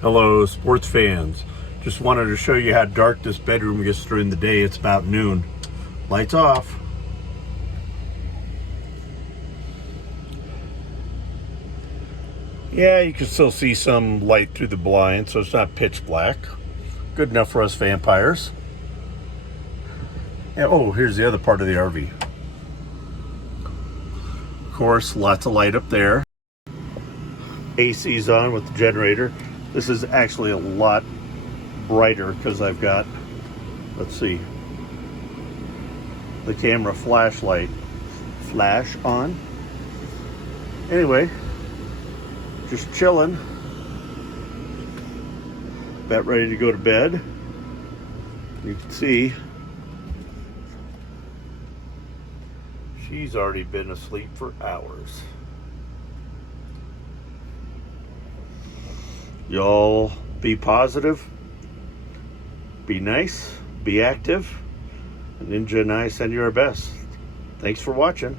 Hello, sports fans. Just wanted to show you how dark this bedroom gets during the day. It's about noon. Lights off. Yeah, you can still see some light through the blind, so it's not pitch black. Good enough for us vampires. Yeah, oh, here's the other part of the RV. Of course, lots of light up there. AC's on with the generator. This is actually a lot brighter because I've got, let's see, the camera flashlight flash on. Anyway, just chilling. About ready to go to bed. You can see she's already been asleep for hours. Y'all be positive, be nice, be active, and Ninja and I send you our best. Thanks for watching.